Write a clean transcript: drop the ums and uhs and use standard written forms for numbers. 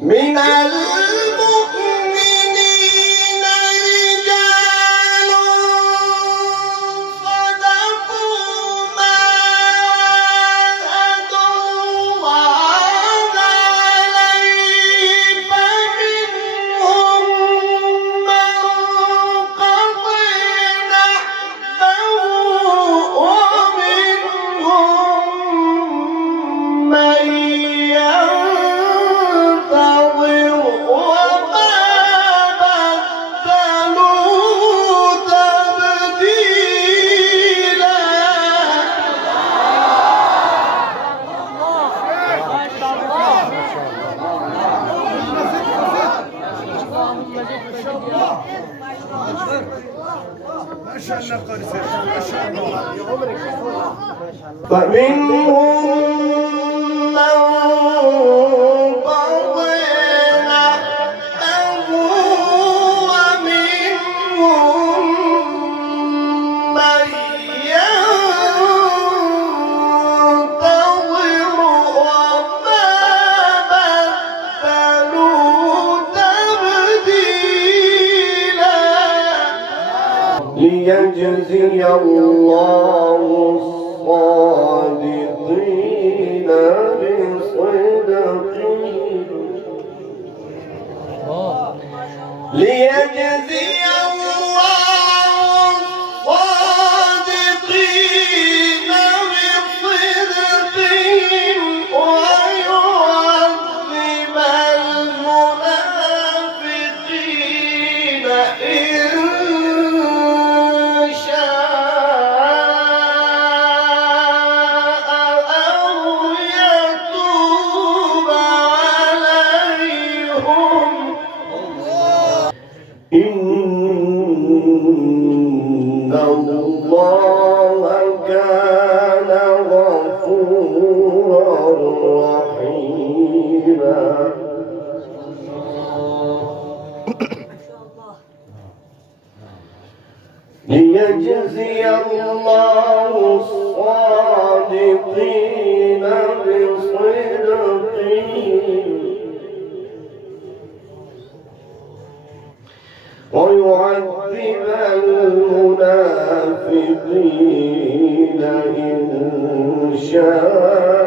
من المؤمنين رجال صدقوا ما عاهدوا الله عليه فمنهم من قضى نحبه ومنهم من ينتظر وما بدلوا تبديلا. ما شاء الله قرصة ما شاء الله فمنهم من قضى نحبه ومنهم من ينتظر وما بدلوا تبديلا. ليجزي الله الصادقين بصدقهم ليجزي الله الصادقين بصدقهم ويعذب المنافقين إن شاء أو يتوب عليهم إن الله كان غفورا رحيما. ليجزي الله الصادقين بصدقهم ويعذب المنافقين إن شاء